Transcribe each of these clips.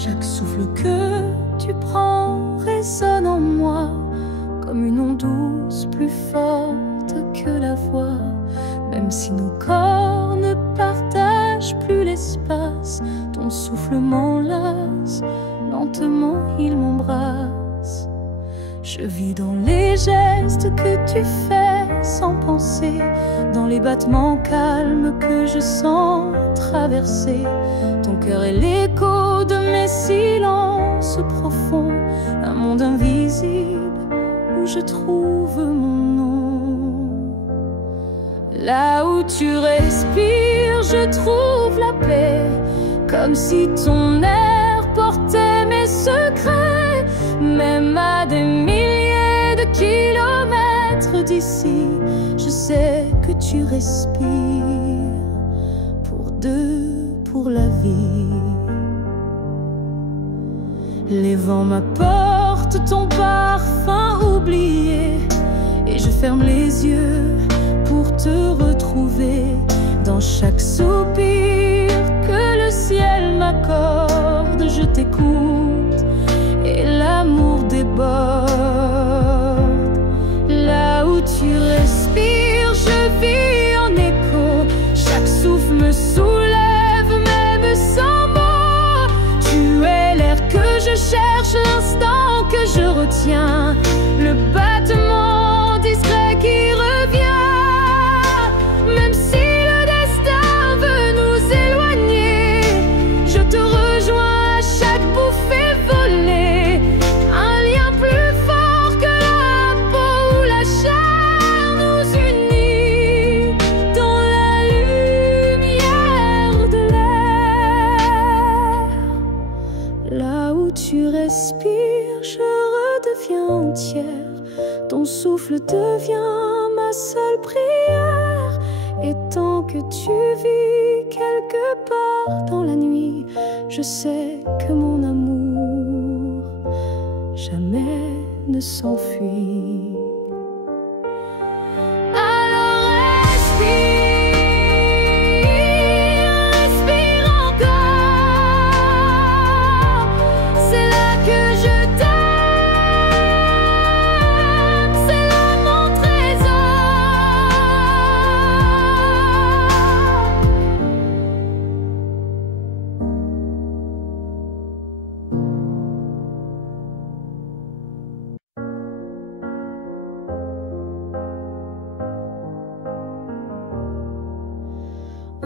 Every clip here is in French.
Chaque souffle que tu prends résonne en moi comme une onde douce, plus forte que la voix. Même si nos corps ne partagent plus l'espace, ton souffle m'enlace, lentement il m'embrasse. Je vis dans les gestes que tu fais sans penser, dans les battements calmes que je sens traverser. Ton cœur est l'écho de mes silences profonds, un monde invisible où je trouve mon nom. Là où tu respires, je trouve la paix, comme si ton air portait mes secrets. Même à des milliers de kilomètres d'ici, je sais que tu respires pour deux, pour la vie. Les vents m'apportent ton parfum oublié, et je ferme les yeux pour te retrouver. Dans chaque soupir que le ciel m'accorde, je t'écoute et l'amour déborde. Là où tu respires, je vis en écho. Chaque souffle me soulève, même sans mots. Tu es l'air que je cherche, l'instant que je retiens, le battement discret qui revient. Même si le destin veut nous éloigner, je te rejoins à chaque bouffée volée. Un lien plus fort que la peau ou la chair nous unit dans la lumière de l'air. Là où tu respires, je redeviens entière. Ton souffle devient ma seule prière. Et tant que tu vis quelque part dans la nuit, je sais que mon amour jamais ne s'enfuit. Alors respire, respire encore. C'est là que je t'aime, c'est là mon trésor.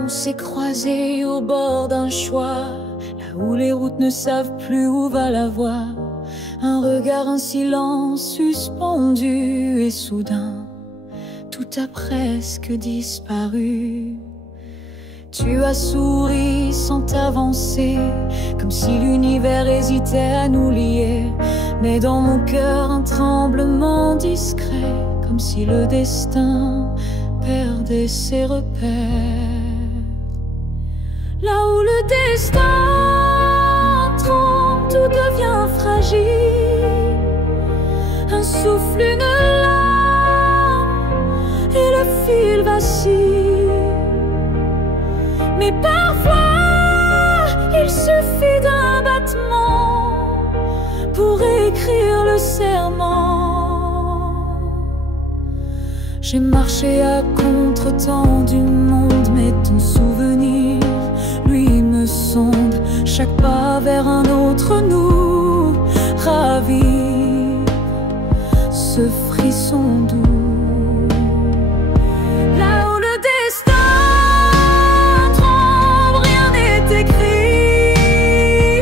On s'est croisés au bord d'un choix, là où les routes ne savent plus où va la voie. Un regard, un silence suspendu, et soudain, tout a presque disparu. Tu as souri sans t'avancer, comme si l'univers hésitait à nous lier. Mais dans mon cœur, un tremblement discret, comme si le destin perdait ses repères. Là où le destin tremble, tout devient fragile. Un souffle, une larme, et le fil vacille. Mais parfois, il suffit d'un battement pour écrire le serment. J'ai marché à contre-temps du monde, mais ton souvenir, lui, me sonde. Chaque pas vers un autre nous ravive ce frisson doux. Là où le destin tremble, rien n'est écrit,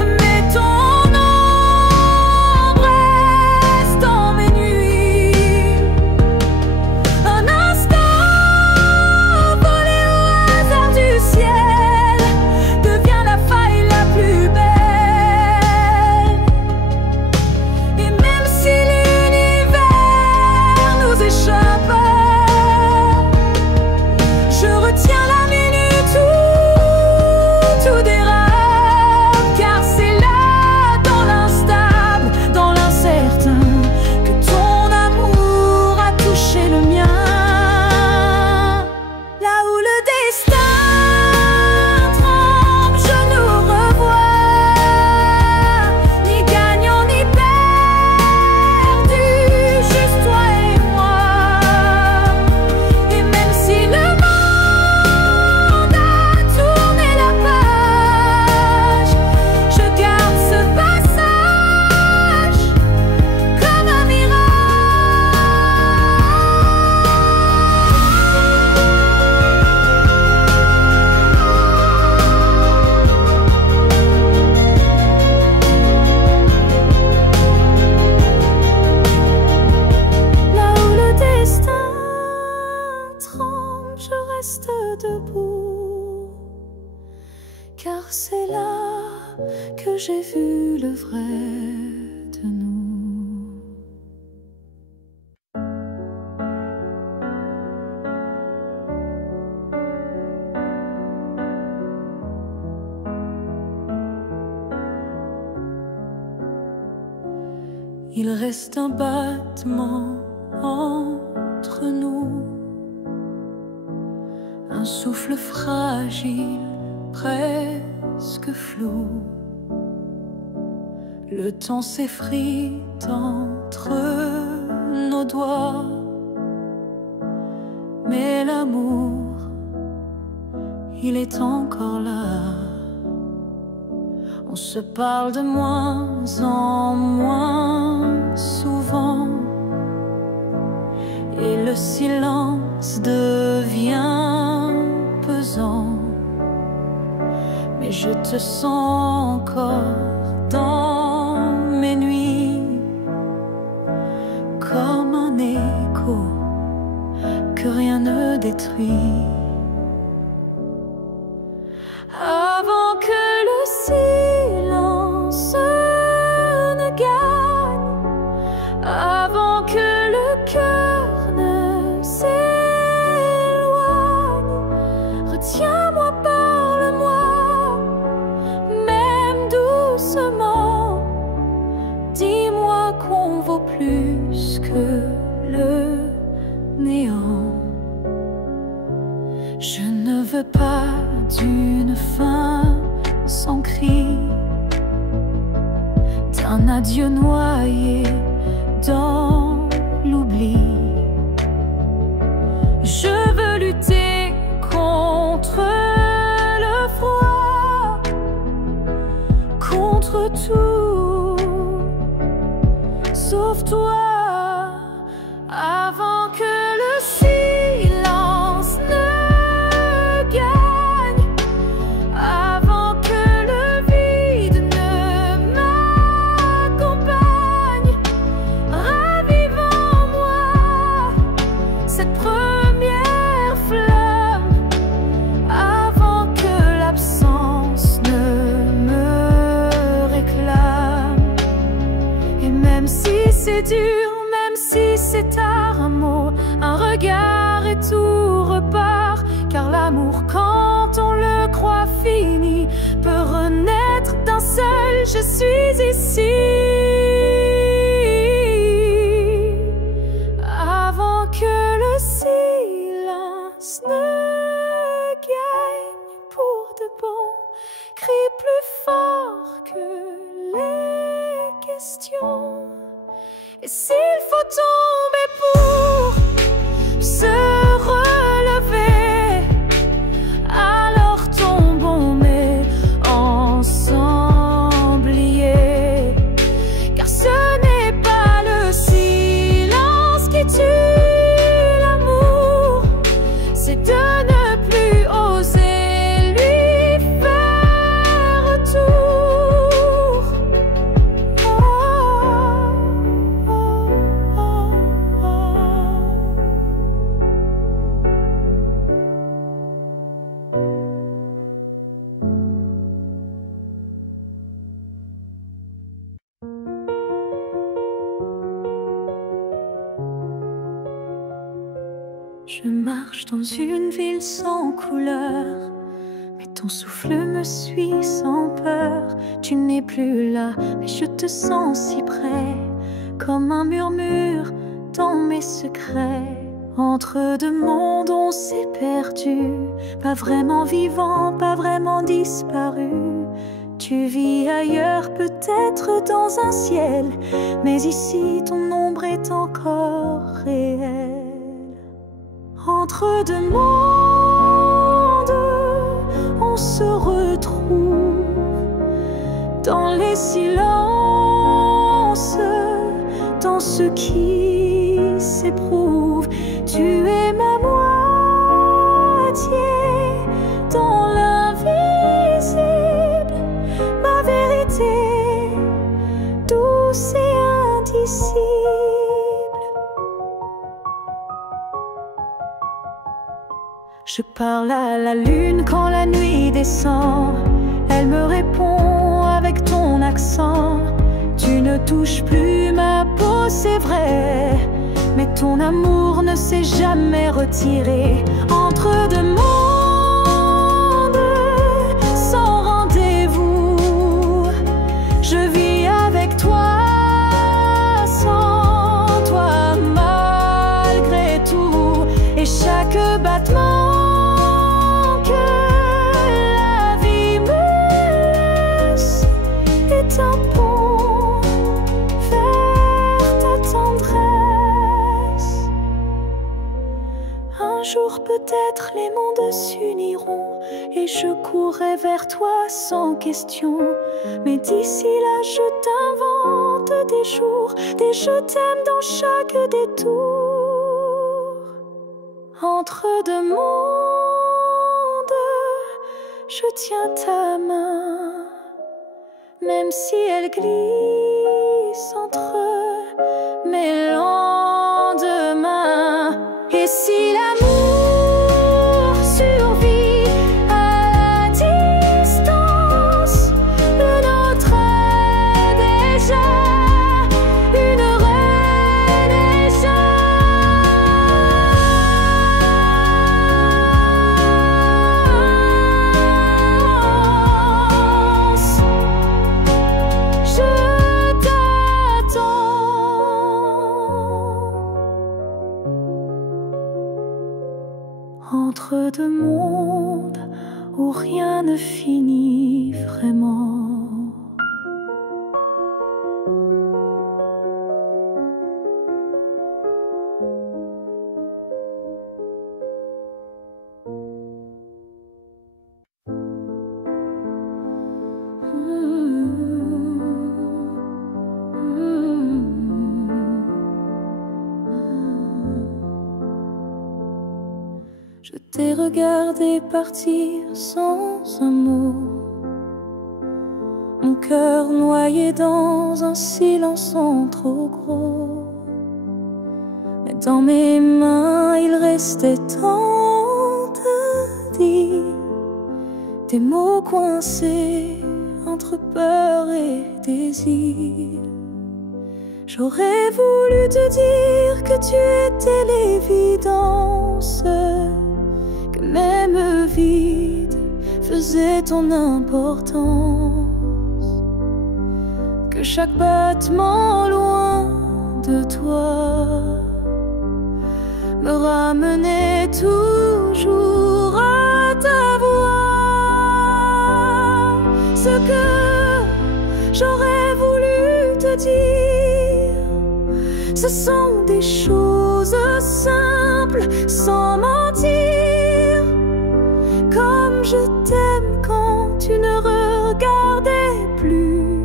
mais ton ombre reste dans mes nuits. Un instant volé au hasard du ciel devient la faille la plus belle. Et même si l'univers que j'ai vu le vrai de nous. Il reste un battement entre nous, un souffle fragile, presque flou. Le temps s'effrite entre nos doigts, mais l'amour, il est encore là. On se parle de moins en moins souvent, et le silence devient pesant. Mais je te sens encore dans mes nuits, comme un écho que rien ne détruit. Avant que le silence ne gagne, avant que le cœur ne s'éloigne, retiens-moi, parle-moi, même doucement. Dis-moi qu'on vaut plus que le néant. Je ne veux pas d'une fin sans cri, d'un adieu noyé dans l'oubli. Je veux lutter contre le froid, contre tout, sauf toi. Avant que le silence ne gagne, avant que le vide ne m'accompagne, ravive en moi cette première flamme, avant que l'absence ne me réclame. Et même si c'est dur, même si c'est tard, un mot, un regard et tout repart. Car l'amour, quand on le croit fini, peut renaître d'un seul je suis ici. Avant que le silence ne gagne pour de bon, crie plus fort que les questions. Et s'il faut tomber pour se relever, alors tombons, mais ensemble liés. Car ce n'est pas le silence qui tue l'amour, c'est de ne plus oser lui faire retour. Je marche dans une ville sans couleur, mais ton souffle me suit sans peur. Tu n'es plus là, mais je te sens si près, comme un murmure dans mes secrets. Entre deux mondes on s'est perdu, pas vraiment vivant, pas vraiment disparu. Tu vis ailleurs, peut-être dans un ciel, mais ici ton ombre est encore réelle. Entre deux mondes, on se retrouve dans les silences, dans ce qui s'éprouve. Tu es ma moitié dans l'invisible, ma vérité douce et indicible. Je parle à la lune quand la nuit descend, elle me répond avec avec ton accent. Tu ne touches plus ma peau, c'est vrai, mais ton amour ne s'est jamais retiré. Entre deux mondes sans rendez-vous, je vis avec toi, sans toi, malgré tout. Et chaque battement que la vie me laisse est un pont vers ta tendresse. Un jour peut-être les mondes s'uniront et je courrai vers toi sans question. Mais d'ici là je t'invente des jours, des je t'aime dans chaque détour. Entre deux mondes, je tiens ta main, même si elle glisse entre mes lendemains. Et si l'amour survit à la distance, le nôtre est déjà une renaissance. Je t'attends. Entre deux mondes où rien ne finit vraiment. Je t'ai regardé partir sans un mot, mon cœur noyé dans un silence en trop gros. Mais dans mes mains il restait tant à dire, des mots coincés entre peur et désir. J'aurais voulu te dire que tu étais l'évidence, que même vide faisait ton importance, que chaque battement loin de toi me ramenait toujours à ta voix. Ce que j'aurais voulu te dire, ce sont des choses simples, sans mentir. Comme je t'aime quand tu ne regardais plus,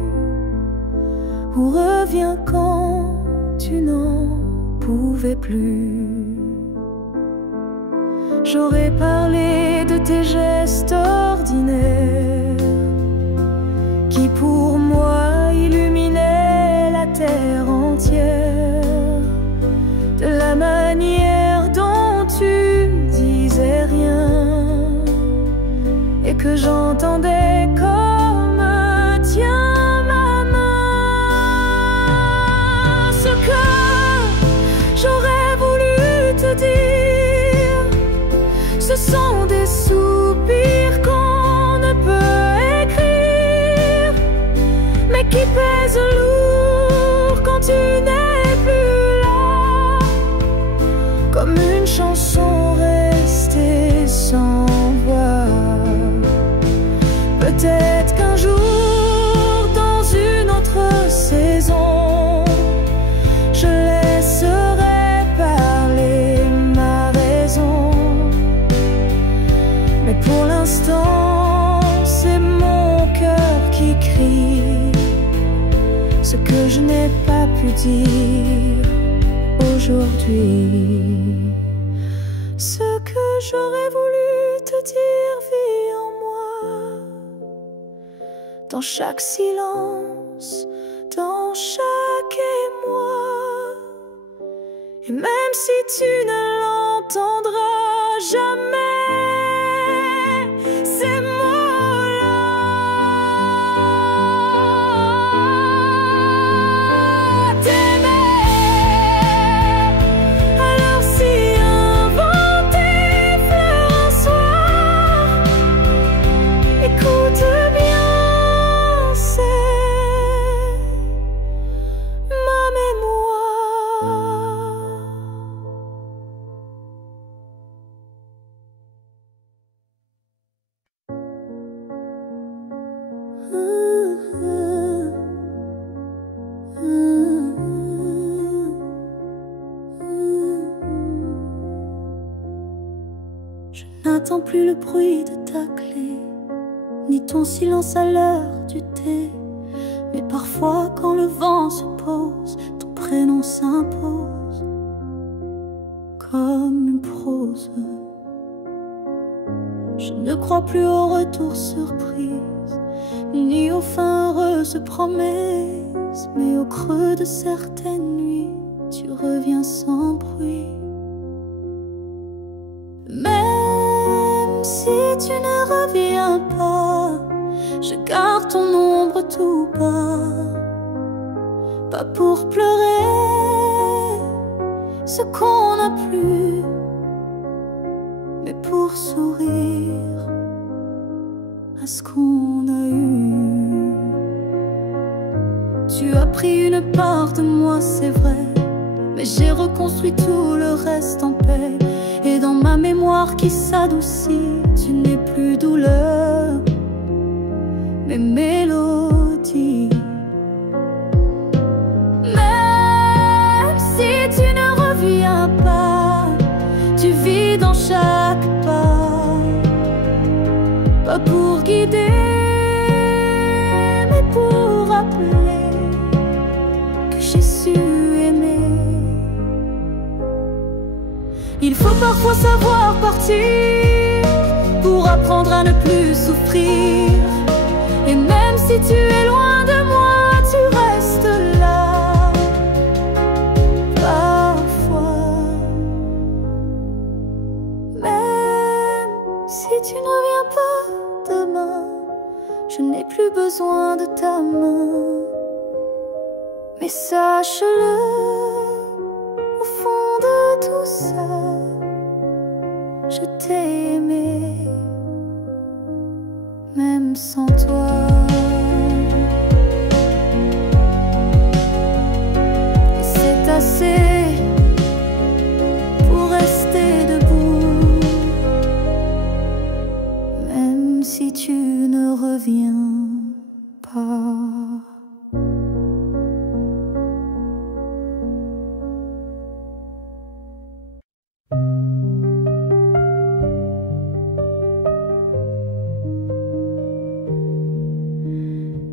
ou reviens quand tu n'en pouvais plus. J'aurais parlé de tes gestes ordinaires qui pour moi illuminaient la terre entière, de la manière dont tu disais rien et que j'entendais comme tiens ma main. Ce que j'aurais voulu te dire, ce sont des soupirs qu'on ne peut écrire, mais qui pèsent lourd quand tu n'es plus là, comme une chanson restée sans voix. Peut-être qu'un jour, dans une autre saison, je laisserai parler ma raison. Mais pour l'instant, c'est mon cœur qui crie ce que je n'ai pas pu dire aujourd'hui. Ce que j'aurais voulu te dire vit en moi, dans chaque silence, dans chaque émoi. Et même si tu ne l'entendras jamais, ces mots-là, n'attends plus le bruit de ta clé, ni ton silence à l'heure du thé. Mais parfois quand le vent se pose, ton prénom s'impose comme une prose. Je ne crois plus au retour surprise, ni aux fins heureuses promesses, mais au creux de certaines nuits, tu reviens sans bruit. Même si tu ne reviens pas, je garde ton ombre tout bas, pas pour pleurer ce qu'on n'a plus, mais pour sourire à ce qu'on a eu. Tu as pris une part de moi, c'est vrai, mais j'ai reconstruit tout le reste en paix. Et dans ma mémoire qui s'adoucit, tu n'es plus douleur, mais mélodie. Même si tu ne reviens pas, tu vis dans chaque pas pour guider, mais pour rappeler que j'ai su aimer. Il faut parfois savoir partir pour apprendre à ne plus souffrir. Et même si tu es loin de moi, tu restes là. Parfois, même si tu ne reviens pas demain, je n'ai plus besoin de ta main. Mais sache-le, au fond de tout ça, je t'ai aimé, même sans toi. Et c'est assez pour rester debout, même si tu ne reviens pas.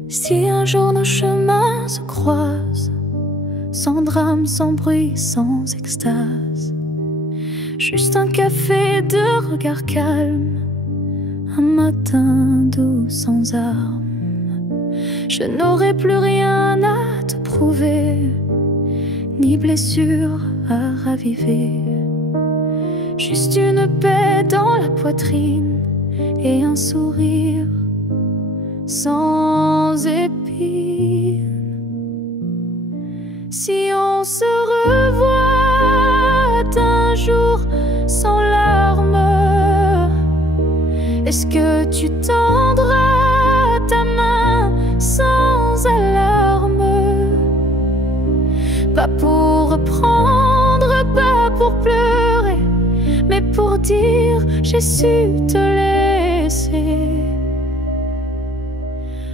Si un jour nos chemins se croisent, sans drame, sans bruit, sans extase, juste un café de regard calme, un matin doux sans armes, je n'aurai plus rien à te prouver, ni blessure à raviver, juste une paix dans la poitrine et un sourire sans épines. Si on se revoit un jour sans larmes, est-ce que tu tendras ta main sans alarme? Pas pour reprendre, pas pour pleurer, mais pour dire j'ai su te laisser.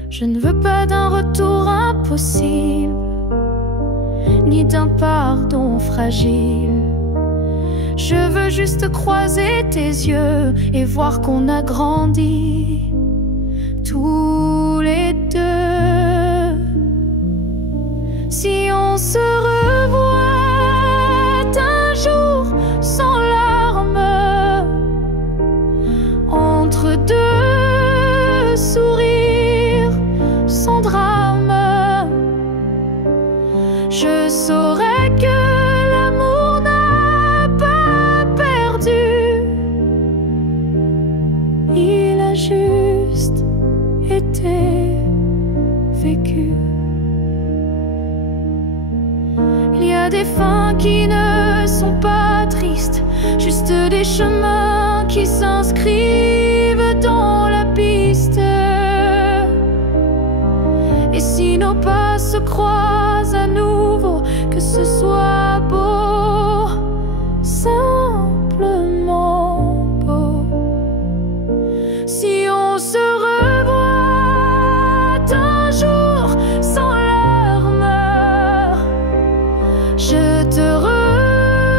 Je ne veux pas d'un retour impossible, ni d'un pardon fragile. Je veux juste croiser tes yeux et voir qu'on a grandi tous les deux. Si on se revoit un jour sans larmes, entre deux sourires sans drame, je saurais que l'amour n'a pas perdu. Il a juste été vécu. Il y a des fins qui ne sont pas tristes, juste des chemins qui s'inscrivent dans la piste. Et si nos pas se croisent à nouveau, que ce soit beau, simplement beau. Si on se revoit un jour sans larmes, je te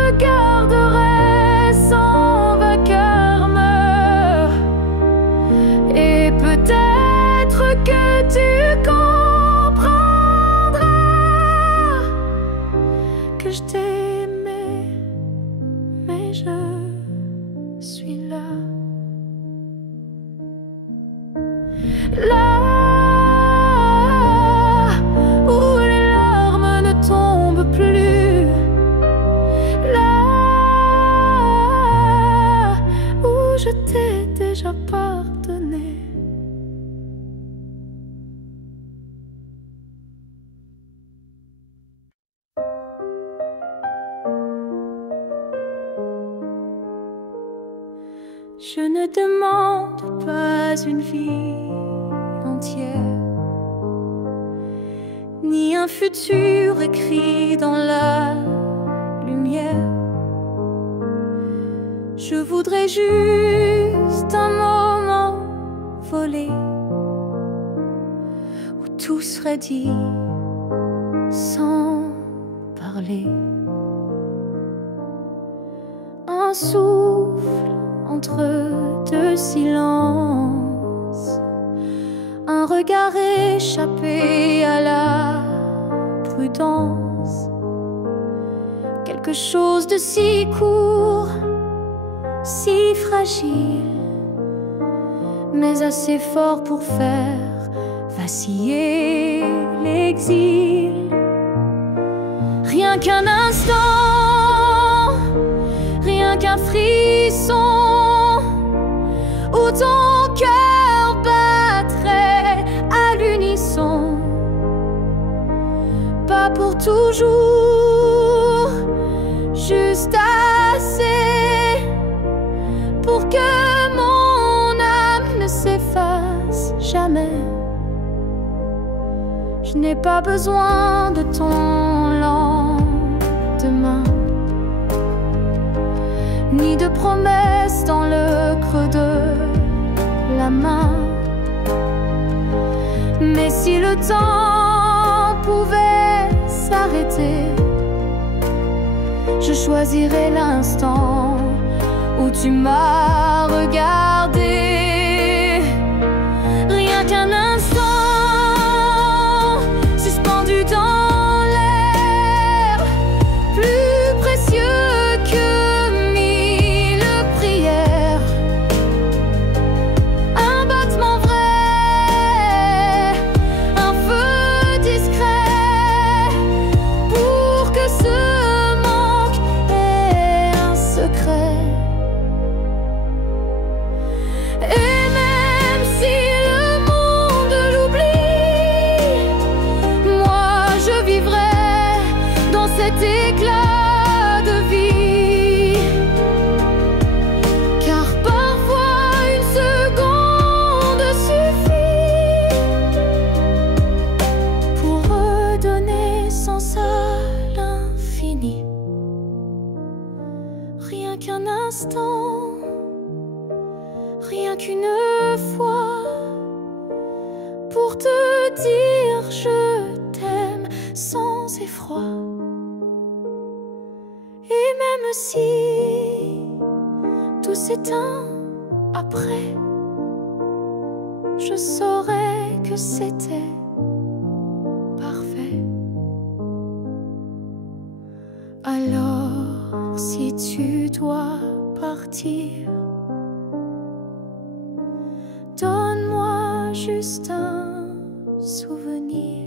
regarderai sans vacarme. et je suis là. Là où les larmes ne tombent plus, là où je t'ai déjà pardonné. Je ne demande pas une vie entière, ni un futur écrit dans la lumière. Je voudrais juste un moment volé où tout serait dit sans parler. Un souffle entre deux silences, un regard échappé à la prudence, quelque chose de si court, si fragile, mais assez fort pour faire vaciller l'exil. Rien qu'un instant, rien qu'un frisson, où ton cœur battrait à l'unisson. Pas pour toujours, juste assez pour que mon âme ne s'efface jamais. Je n'ai pas besoin de ton lendemain, ni de promesses dans le creux de la main. Mais si le temps pouvait s'arrêter, je choisirais l'instant où tu m'as regardé. Rien qu'un instant, suspendu dans l'air, plus précieux que éclat de vie. Car parfois une seconde suffit pour redonner sens à l'infini. Rien qu'un instant, rien qu'une fois, pour te dire je t'aime sans effroi. Et même si tout s'éteint après, je saurais que c'était parfait. Alors si tu dois partir, donne-moi juste un souvenir.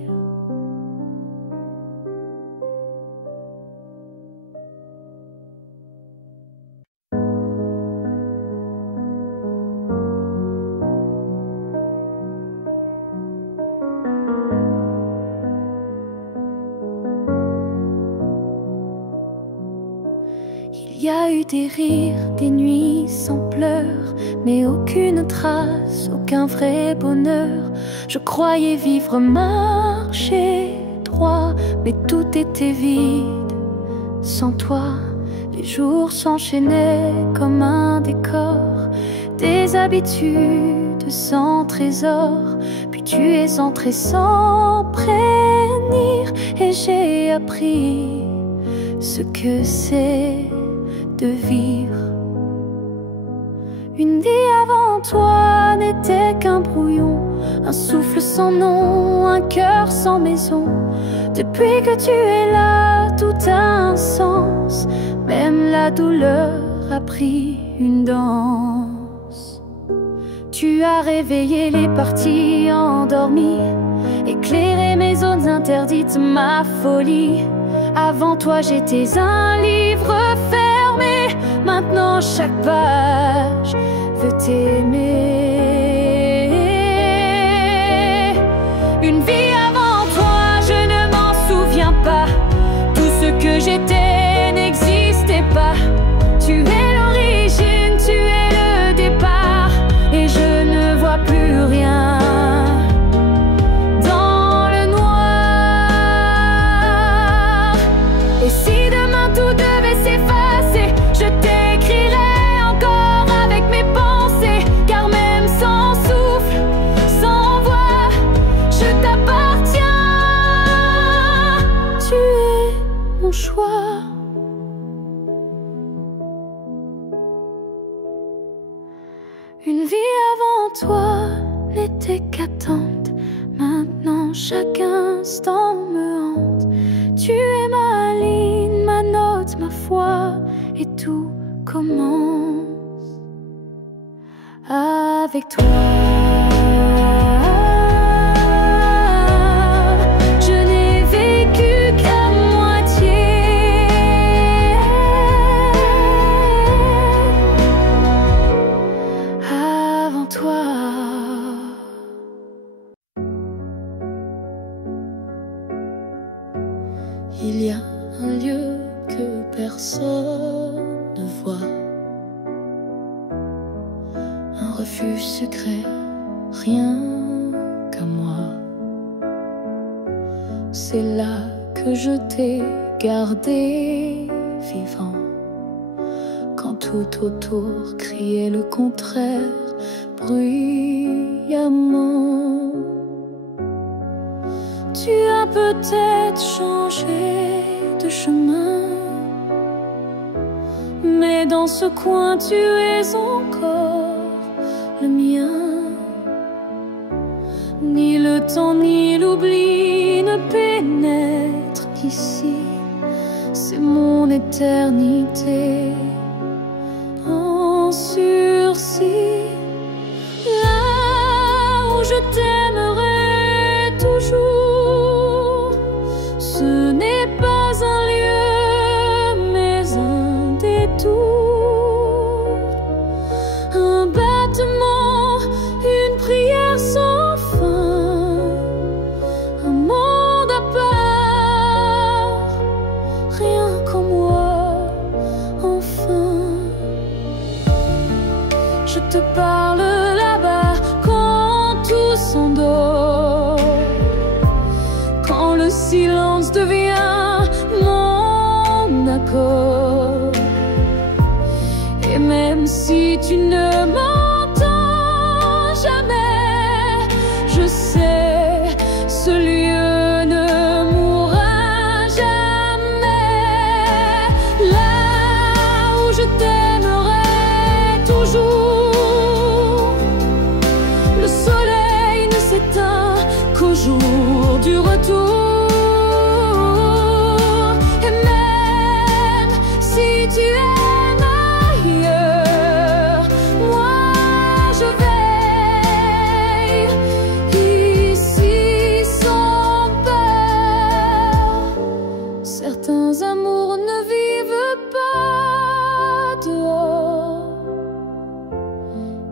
Il y a eu des rires, des nuits sans pleurs, mais aucune trace, aucun vrai bonheur. Je croyais vivre, marcher droit, mais tout était vide sans toi. Les jours s'enchaînaient comme un décor, des habitudes sans trésor. Puis tu es entré sans prévenir, et j'ai appris ce que c'est de vivre. Une vie avant toi n'était qu'un brouillon, un souffle sans nom, un cœur sans maison. Depuis que tu es là, tout a un sens, même la douleur a pris une danse. Tu as réveillé les parties endormies, éclairé mes zones interdites, ma folie. Avant toi j'étais un livre fermé, maintenant chaque page veut t'aimer. Une vie avant toi, je ne m'en souviens pas. Tout ce que j'étais n'existait pas. Tu es l'origine, tu es le départ, et je ne vois plus rien. Et si demain tout devait s'effacer, je t'écrirai encore avec mes pensées. Car même sans souffle, sans voix, je t'appartiens. Tu es mon choix. Une vie avant toi n'était qu'attente. Maintenant chaque instant me hante. Tu es ma ligne, ma note, ma foi, et tout commence avec toi. Je n'ai vécu qu'à moitié. Avant toi. Il y a un lieu que personne ne voit, un refuge secret, rien qu'à moi. C'est là que je t'ai gardé vivant, quand tout autour criait le contraire bruyamment. Tu as peut-être changé de chemin, mais dans ce coin tu es encore le mien. Ni le temps ni l'oubli ne pénètrent ici, c'est mon éternité en sursis. Là où je t'aimerai toujours, ce n'est pas un lieu, mais un détour. Un battement, une prière sans fin, un monde à part, rien qu'en moi, enfin. Je te parle là-bas quand tout s'endort, quand le silence devient mon accord. Et même si tu ne m'entends jamais, je sais, ce lieu ne mourra jamais. Là où je t'aimerai toujours, le soleil ne s'éteint qu'au jour du retour. Et même si tu aimes ailleurs, moi je veille ici sans peur. Certains amours ne vivent pas dehors,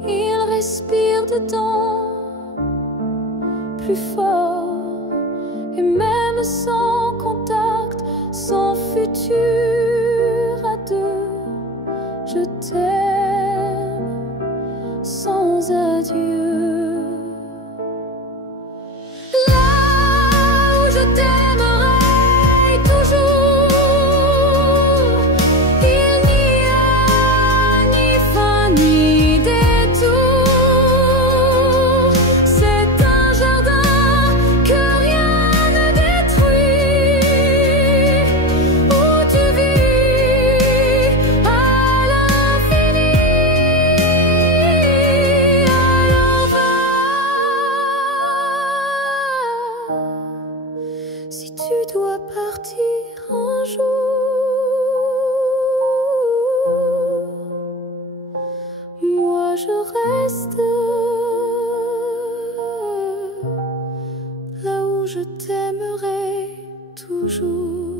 ils respirent dedans plus fort. Et même sans contact, sans futur à deux, je t'aime sans adieu. Là où je t'aimerai toujours, il n'y a ni fin ni détour. C'est un jardin que rien ne détruit, où tu vis à l'infini, à moi je reste là où je t'aimerai toujours.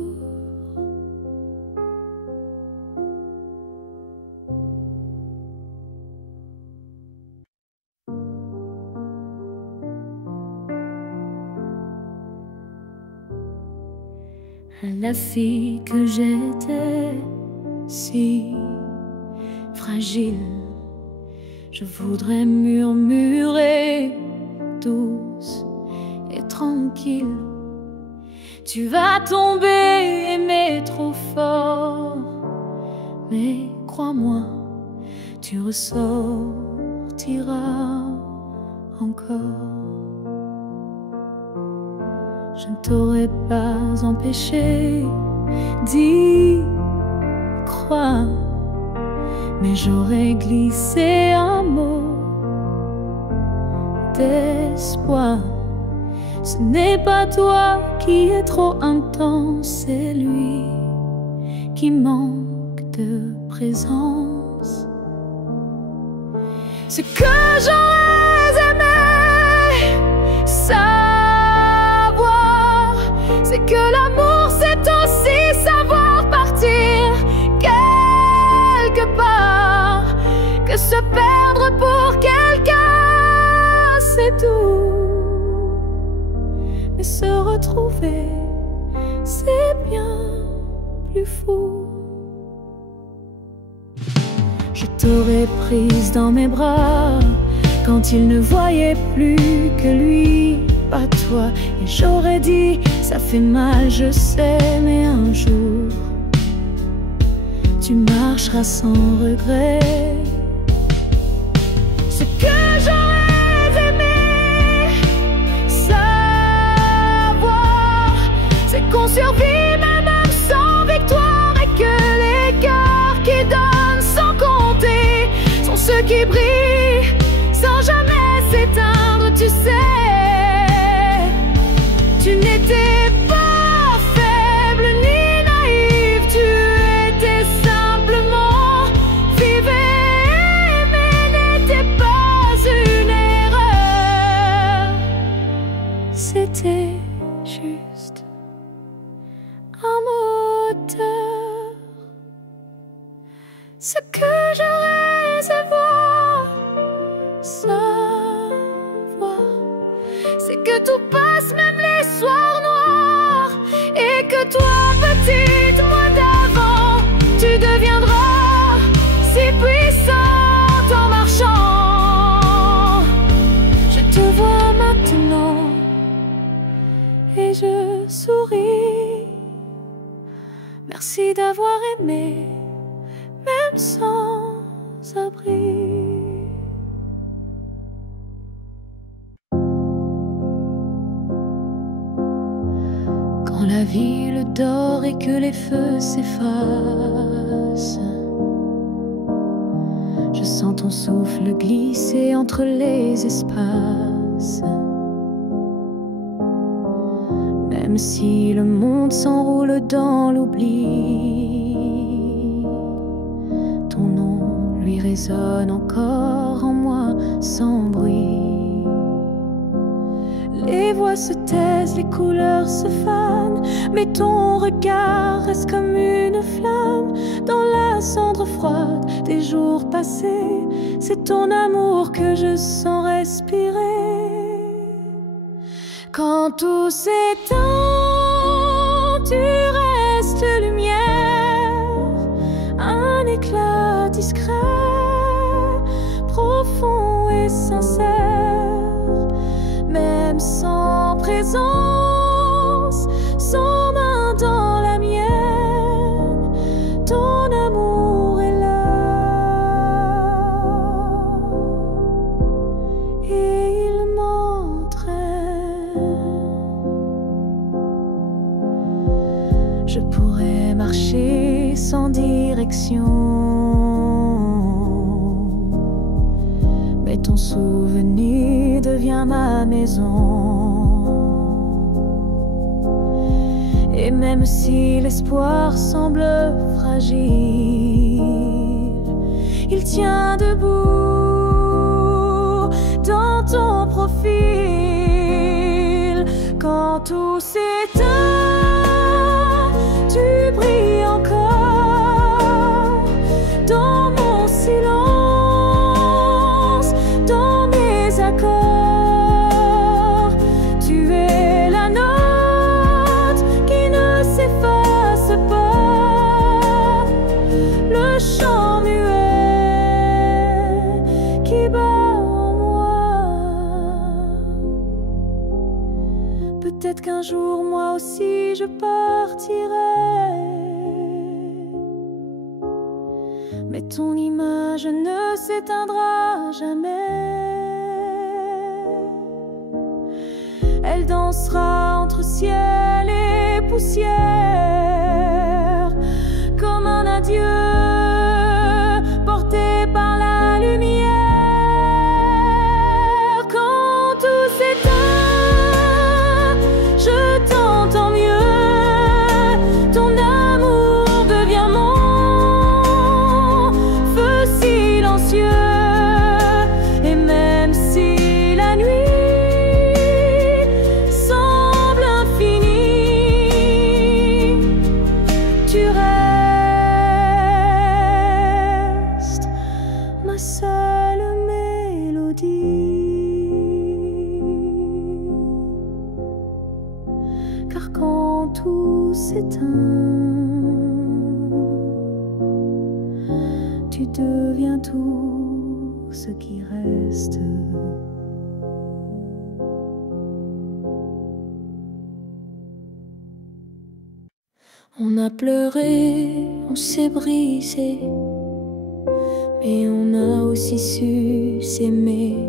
La fille que j'étais, si fragile, je voudrais murmurer douce et tranquille. Tu vas tomber, aimer trop fort, mais crois-moi, tu ressortiras encore. Je ne t'aurais pas empêché d'y croire, mais j'aurais glissé un mot d'espoir. Ce n'est pas toi qui es trop intense, c'est lui qui manque de présence. Ce que j'aurais aimé savoir, c'est que l'amour c'est aussi savoir partir quelque part, que se perdre pour quelqu'un c'est doux, mais se retrouver c'est bien plus fou. Je t'aurais prise dans mes bras quand il ne voyait plus que lui, pas toi. Et j'aurais dit, ça fait mal, je sais, mais un jour tu marcheras sans regret. Ce que j'aurais aimé savoir, c'est qu'on survit même sans victoire, et que les cœurs qui donnent sans compter sont ceux qui brillent sans jamais s'éteindre. Tu sais, tu n'étais pas faible ni naïve, tu étais simplement vive et aimée, n'était pas une erreur, c'était juste un moteur. Ce que j'aurais savoir, c'est que tout passe, même les soirs noirs, et que toi, petite moi d'avant, tu deviendras si puissante en marchant. Je te vois maintenant et je souris. Merci d'avoir aimé, même sans abri. Quand la ville dort et que les feux s'effacent, je sens ton souffle glisser entre les espaces. Même si le monde s'enroule dans l'oubli, ton nom lui résonne encore en moi sans bruit. Les voix se taisent, les couleurs se fanent, mais ton regard reste comme une flamme dans la cendre froide des jours passés. C'est ton amour que je sens respirer. Quand tout s'éteint, tu restes lumière, un éclat discret, profond et sincère. Même sans présence, sans main dans la mienne, ton amour est là et il m'entraîne. Je pourrais marcher sans direction, mais ton souvenir devient ma maison. Et même si l'espoir semble fragile, il tient debout. profil. Quand tout s'éteint, tu brilles encore dans mon silence, dans mes accords. Tu es la note qui ne s'efface pas, le chant muet qui bat en moi. Peut-être qu'un jour moi aussi je partirai, mais ton image ne s'éteindra jamais. Elle dansera entre ciel et poussière, comme un adieu porté par la lumière. Quand tout s'éteint, je t'entends mieux. Ton amour devient mon feu silencieux. Et même si la nuit semble infinie, tu restes ma seule mélodie. Car quand tout s'éteint, tu deviens tout ce qui reste. On a pleuré, on s'est brisé, mais on a aussi su s'aimer.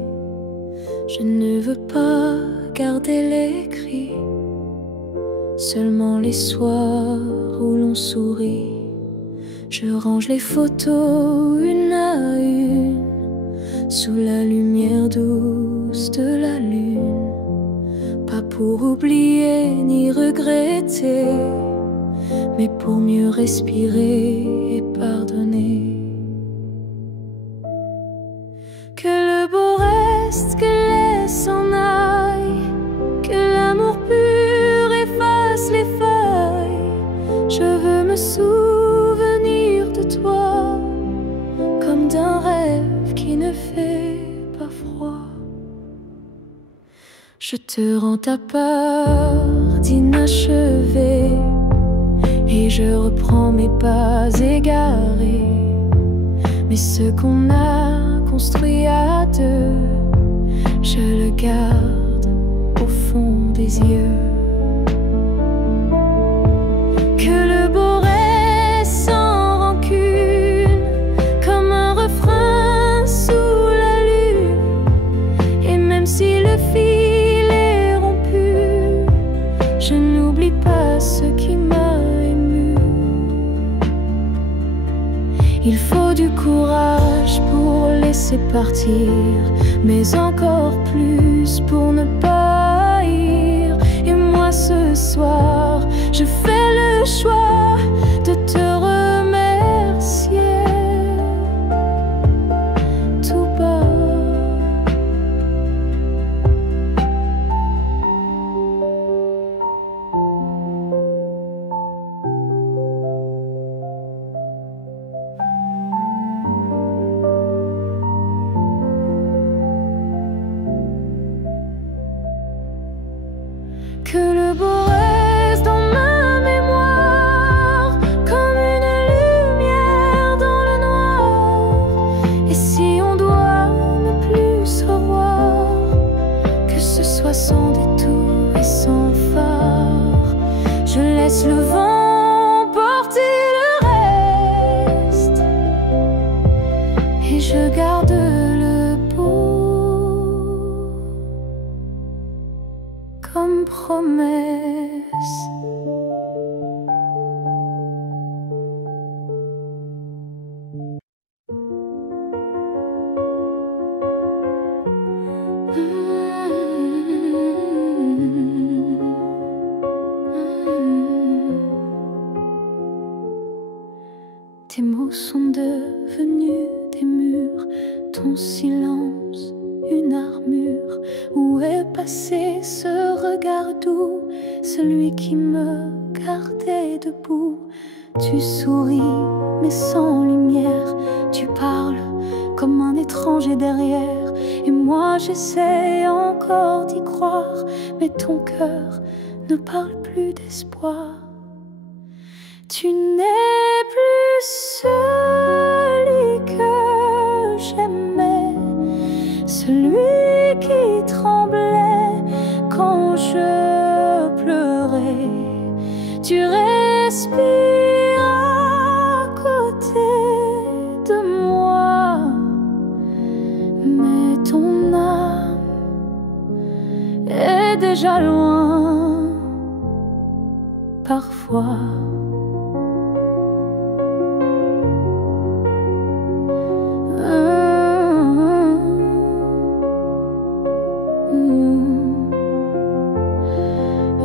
Je ne veux pas garder les cris, seulement les soirs où l'on sourit. Je range les photos une à une, sous la lumière douce de la lune. Pas pour oublier ni regretter, mais pour mieux respirer et pardonner. Que le beau reste, que les s'en aille, que l'amour pur efface les failles. Je veux me souvenir de toi, comme d'un rêve qui ne fait pas froid. Je te rends ta part d'inachevé, et je reprends mes pas égarés. Mais ce qu'on a construit à deux, je le garde au fond des yeux. Que le beau reste sans rancune, comme un refrain sous la lune. Et même si le fil est rompu, je n'oublie pas ce qui m'a ému. Il faut du courage pour laisser partir, mais encore plus pour ne pas haïr. Et moi ce soir, je fais le choix de te remercier tout bas. Que le beau reste dans ma mémoire, comme une lumière dans le noir. Et si on doit ne plus se revoir, que ce soit sans détour et sans phare. Je laisse le vent porter le reste, et je garde le beau comme promesse. Tes mots sont devenus des murs, ton silence une armure où effacer ce regard doux, celui qui me gardait debout. Tu souris mais sans lumière, tu parles comme un étranger derrière. Et moi j'essaie encore d'y croire, mais ton cœur ne parle plus d'espoir. Tu n'es plus celui que j'aimais, celui qui tremblait quand je pleurais. Tu respires à côté de moi, mais ton âme est déjà loin parfois.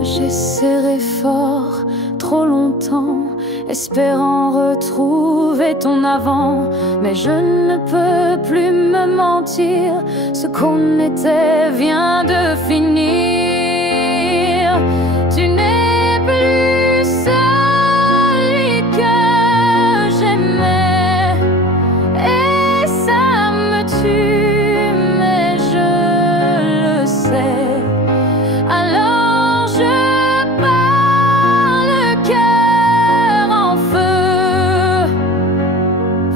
J'ai serré fort trop longtemps, espérant retrouver ton avant. Mais je ne peux plus me mentir, ce qu'on était vient de finir. Tu n'es plus celui que j'aimais, et ça me tue, mais je le sais. Alors je pars le cœur en feu,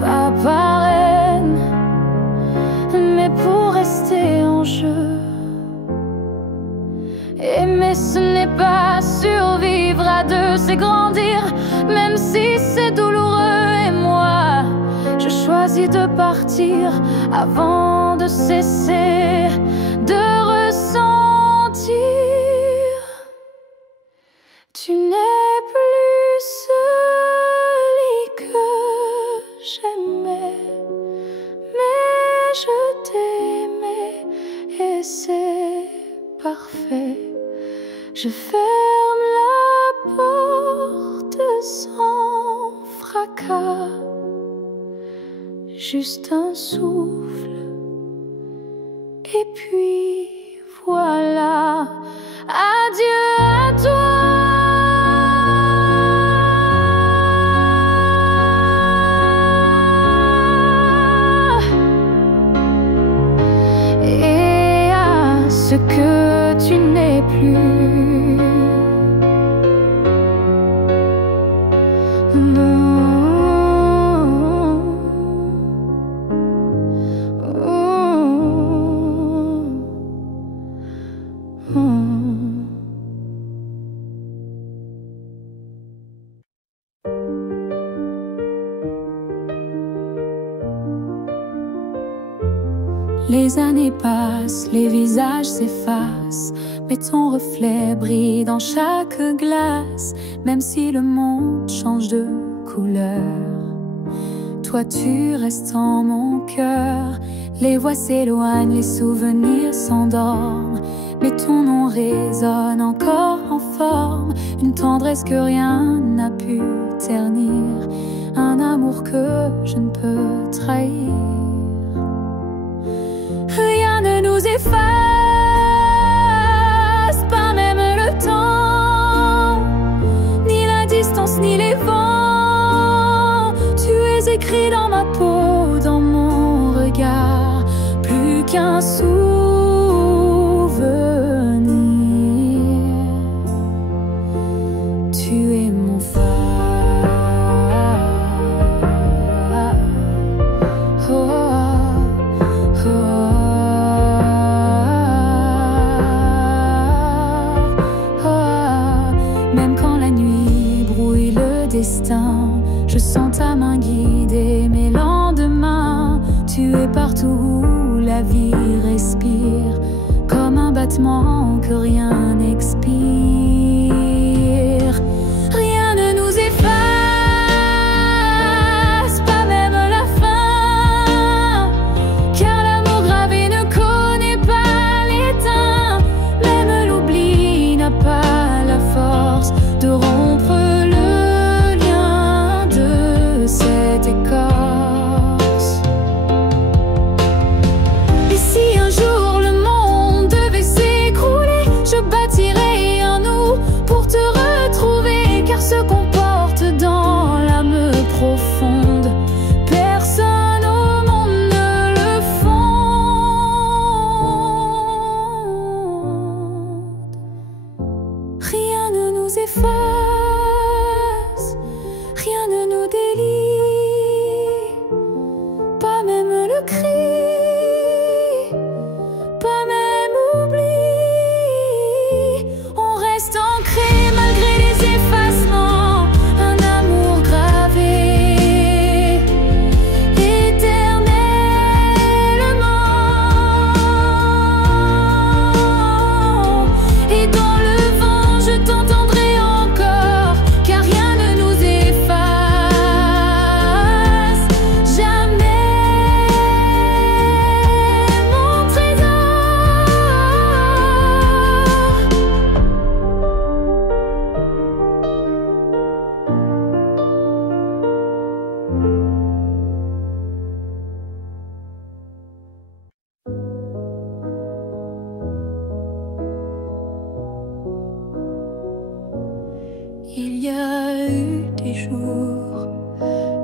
pas par haine, mais pour rester en jeu. Aimer ce n'est pas survivre à deux, c'est grandir, même si c'est douloureux. Et moi, je choisis de partir avant de cesser de ressentir. Tu n'es plus celui que j'aimais, mais je t'aimais et c'est parfait. Je ferme la porte sans fracas, juste un souffle et puis voilà. Adieu à toi. Et à ce que tu n'es plus. Les années passent, les visages s'effacent, mais ton reflet brille dans chaque glace. Même si le monde change de couleur, toi tu restes en mon cœur. Les voix s'éloignent, les souvenirs s'endorment, mais ton nom résonne encore en forme. Une tendresse que rien n'a pu ternir, un amour que je ne peux trahir. Rien ne nous efface, pas même le temps, ni la distance, ni les vents. Tu es écrit dans ma peau, dans mon regard, plus qu'un souvenir. Tu es mon phare. Je sens ta main guider mes lendemains. Tu es partout où la vie respire, comme un battement que rien n'expire. Rien ne nous efface, pas même la fin, car l'amour gravé ne connaît pas l'étain. Même l'oubli n'a pas la force de rompre cette écorce. Et si un jour le monde devait s'écrouler, même le cri, pas même oubli. On reste ancré malgré les effacements, un amour gravé éternellement. Et dans le vent je t'entendrai encore, car rien ne nous efface jamais, mon trésor. Il y a eu des jours,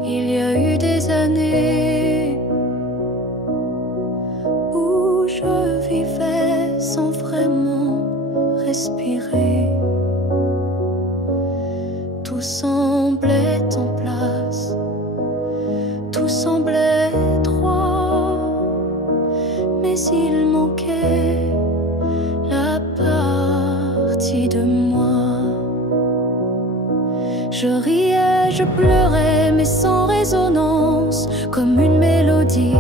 il y a eu des années où je vivais sans vraiment respirer. Tout semblait en place, tout semblait droit, mais il manquait la partie de moi. Je riais, je pleurais, mais sans résonance, comme une mélodie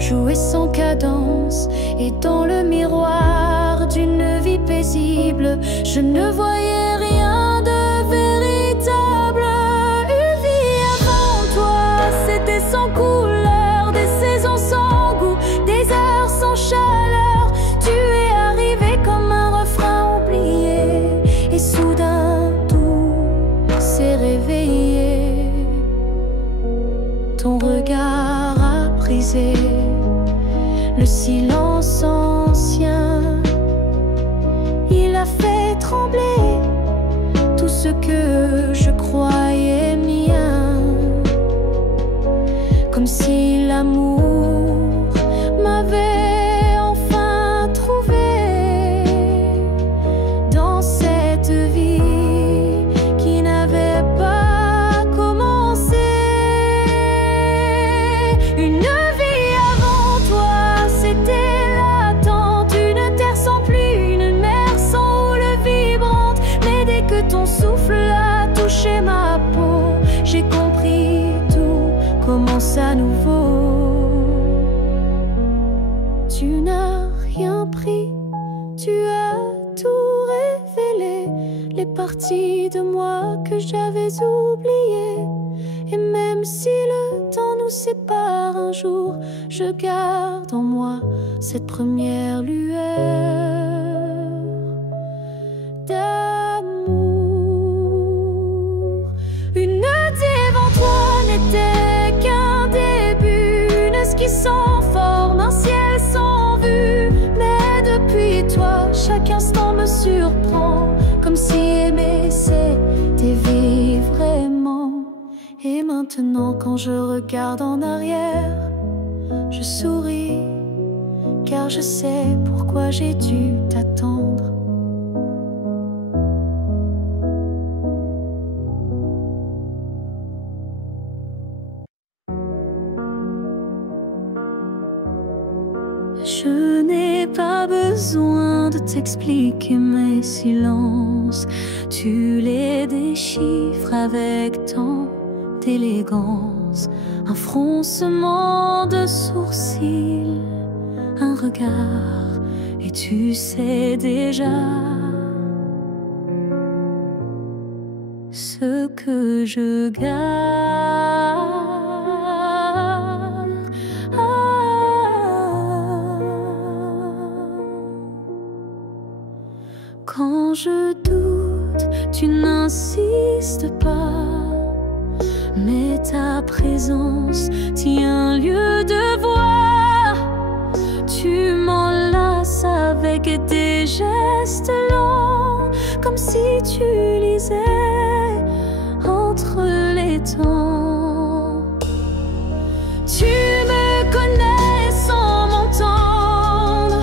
jouée sans cadence. Et dans le miroir d'une vie paisible, je ne voyais rien de véritable. Une vie avant toi, c'était sans couleur, des saisons sans goût, des heures sans chaleur. Tu es arrivé comme un refrain oublié, et soudain tout s'est réveillé. Ton regard a brisé le silence ancien. Il a fait trembler tout ce que je croyais mien, comme si l'amour m'avait enfin trouvé dans cette vie qui n'avait pas commencé. Une vie avant toi, c'était l'attente, une terre sans pluie, une mer sans houle vibrante. Mais dès que ton souffle a touché ma peau, j'ai compris, tout commence à nouveau. Tu n'as rien pris, tu as tout révélé, les parties de moi que j'avais oubliées. Et même si le temps nous sépare un jour, je garde en moi cette première lueur d'amour. Une nuit devant toi n'était qu'un début, une esquisse sans forme, un ciel sans vue. Mais depuis toi, chaque instant me surprend, comme si aimer c'était vivre vraiment. Et maintenant quand je regarde en arrière, je souris, car je sais pourquoi j'ai dû t'attendre. Je n'ai pas besoin de t'expliquer mes silences, tu les déchiffres avec tant d'élégance. Un froncement de sourcils, un regard, et tu sais déjà ce que je garde. Quand je doute, tu n'insistes pas, mais ta présence tient lieu de voix. Tu m'enlaces avec des gestes lents, comme si tu lisais entre les temps. Tu me connais sans m'entendre,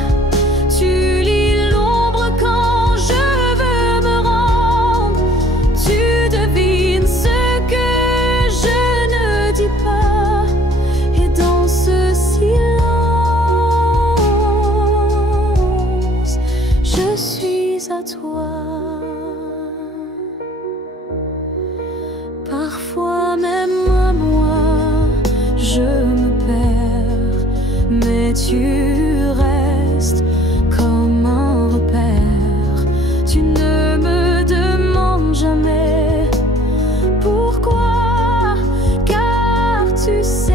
tu lis l'ombre quand je veux me rendre. Tu devines ce que je ne dis pas, et dans ce tu restes comme un repère. Tu ne me demandes jamais pourquoi, car tu sais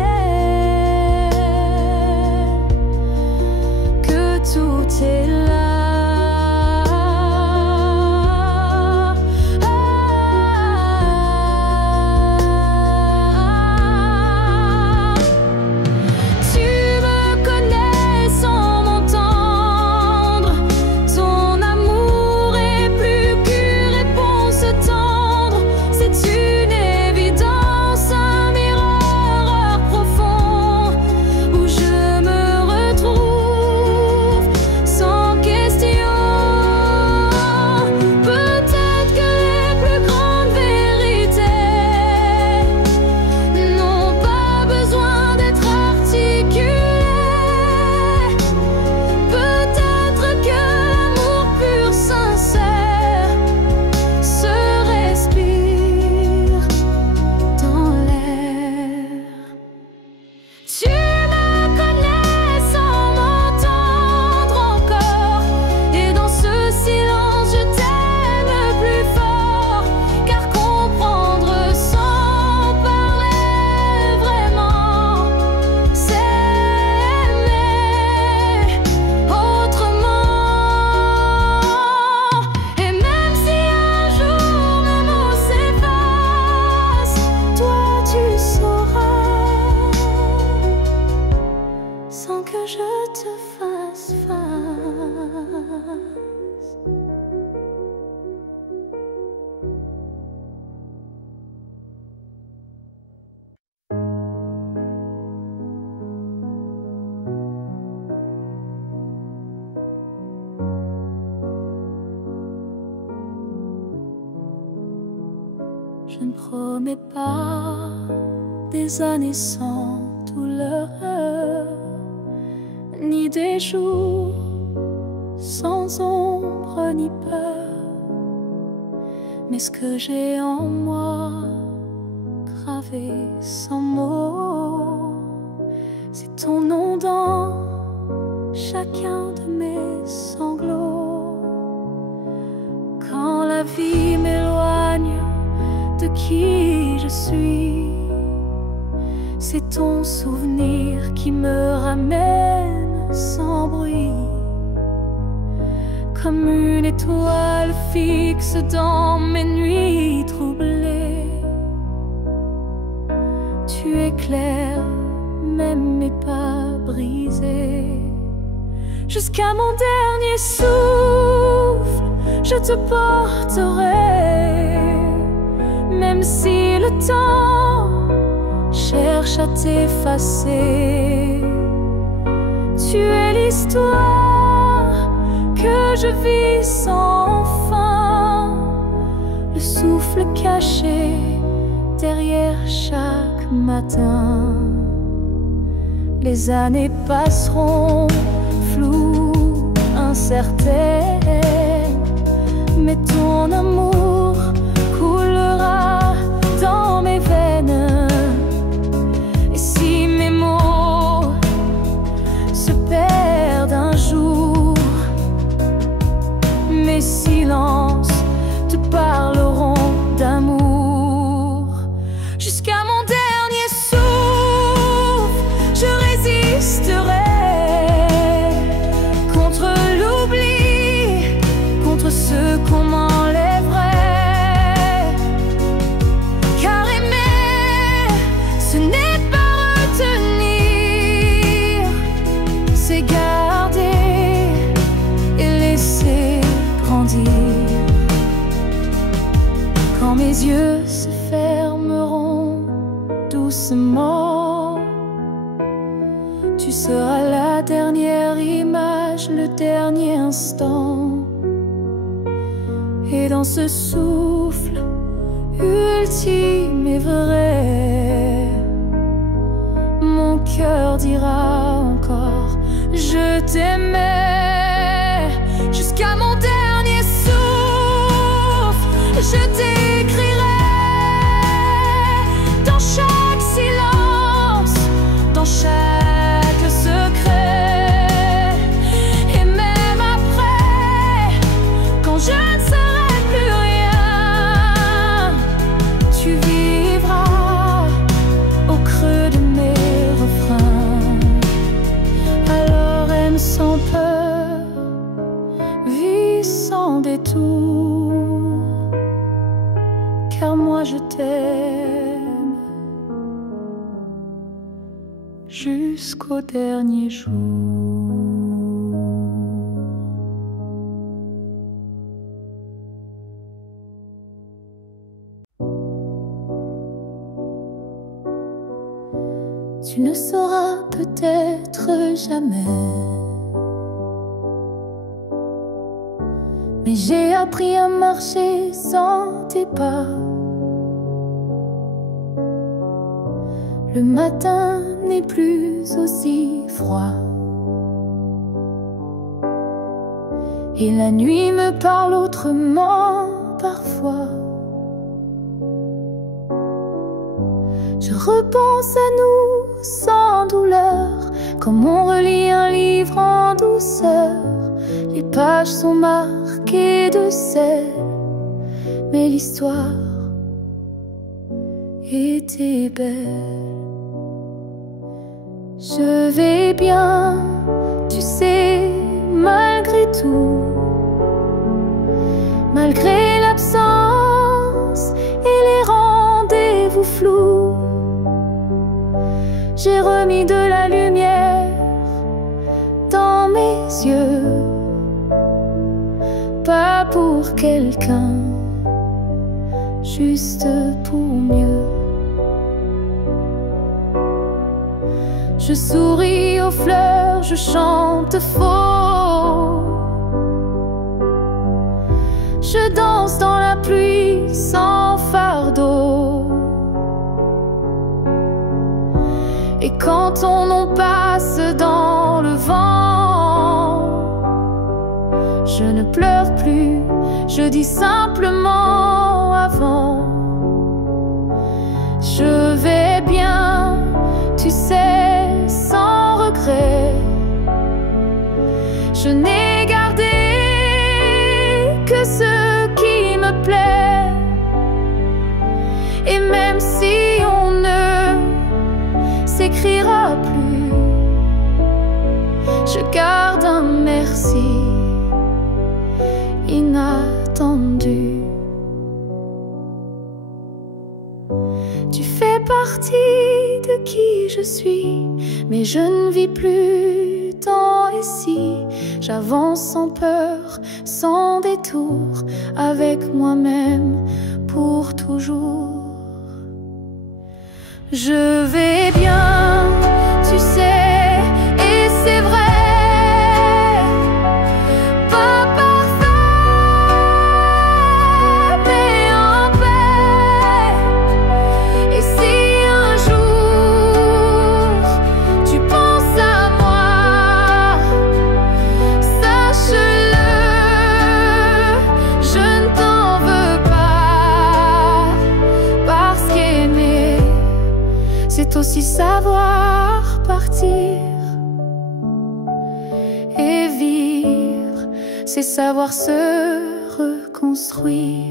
que tout est là. Je ne promets pas des années sans douleur, ni des jours sans ombre ni peur. Mais ce que j'ai en moi, gravé sans mots, c'est ton nom dans chacun de mes sanglots. Quand la vie m'éloigne de qui je suis, c'est ton souvenir qui me ramène sans bruit, comme une étoile fixe dans mes nuits troublées. Tu éclaires même mes pas brisés. Jusqu'à mon dernier souffle, je te porterai, même si le temps cherche à t'effacer. Tu es l'histoire que je vis sans fin, le souffle caché derrière chaque matin. Les années passeront floues, incertaines, mais ton amour coulera dans mes veines. Et si mes mots se perdent un jour, mes silences te parleront d'amour. Jusqu'à mon dernier souffle, je résisterai contre l'oubli, contre ce qu'on m'enlèverait. Car aimer, ce n'est pas retenir, c'est garder et laisser grandir. Quand mes yeux se fermeront doucement, tu seras la dernière image, le dernier instant. Et dans ce souffle ultime et vrai, mon cœur dira encore je t'aimais. Jusqu'à mon dernier souffle, je t'écrirai dans chaque silence, dans chaque secret. sans peur, vis sans détour, car moi je t'aime jusqu'au dernier jour. Tu ne sauras peut-être jamais, mais j'ai appris à marcher sans tes pas. Le matin n'est plus aussi froid et la nuit me parle autrement parfois. Je repense à nous sans douleur, comme on relit un livre en douceur. Les pages sont marquées de sel, mais l'histoire était belle. Je vais bien, tu sais, malgré tout, malgré l'absence et les rendez-vous flous. J'ai remis de la lumière dans mes yeux, pas pour quelqu'un, juste pour mieux. Je souris aux fleurs, je chante faux, je danse dans la pluie sans fardeau. Et quand ton nom passe dans le vent, je ne pleure plus, je dis simplement avant. Je vais bien, tu sais, sans regret. Je n'ai gardé que ce qui me plaît. Et même si on ne s'écrira plus, je garde un merci inattendu. Tu fais partie de qui je suis, mais je ne vis plus tant ici. J'avance sans peur, sans détour, avec moi-même pour toujours. Je vais bien, tu sais, et c'est vrai, pas parfait, mais en paix. Et si un jour tu penses à moi, sache-le, je ne t'en veux pas, parce qu'aimer, c'est aussi savoir partir. Et vivre, c'est savoir se reconstruire.